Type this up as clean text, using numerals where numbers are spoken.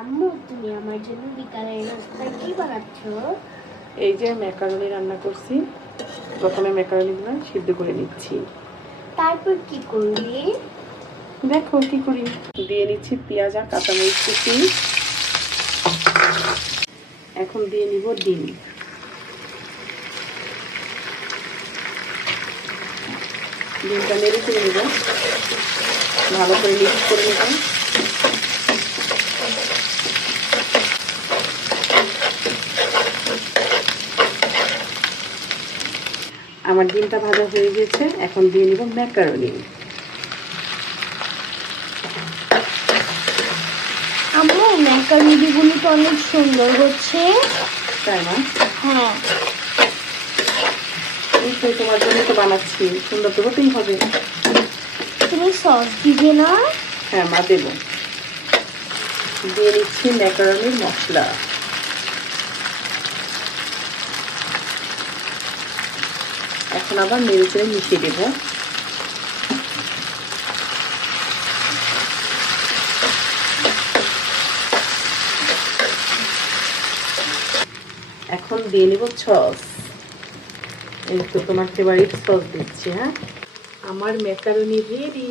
আম্মু তুমি আমার জন্য বিকালের নাস্তায় কি বানাচ্ছো? এই যে ম্যাকারনি রান্না করছি। প্রথমে ম্যাকারনিগুলো সিদ্ধ করে নিচ্ছি। তারপর কি করবি? দেখো কি করি। দিয়ে নিচ্ছি পেঁয়াজ আর কাঁচামরিচ কুচি। এখন দিয়ে নিব ডিম। ডিমটা নেড়ে চেড়ে নেব, ভালো করে মিক্স করে নেব। আমার ডিমটা ভাজা হয়ে গেছে, এখন দিয়ে নিব ম্যাকারনি। আম্মু ম্যাকারনিগুলো তো অনেক সুন্দর হচ্ছে। তাই না? হ্যাঁ। এই তো তোমার জন্য তো বানাচ্ছি, সুন্দর তো হতেই হবে। তুমি সস দিবে না? হ্যাঁ মা, দেব। দিয়ে নিচ্ছি ম্যাকারনির মশলা। এখন আবার নেড়ে চেড়ে মিশিয়ে দেব। এখন দিয়ে নেব সস। এই তো তোমার ফেভারিট সস দিচ্ছি। হ্যাঁ, আমার ম্যাকারনি রেডি।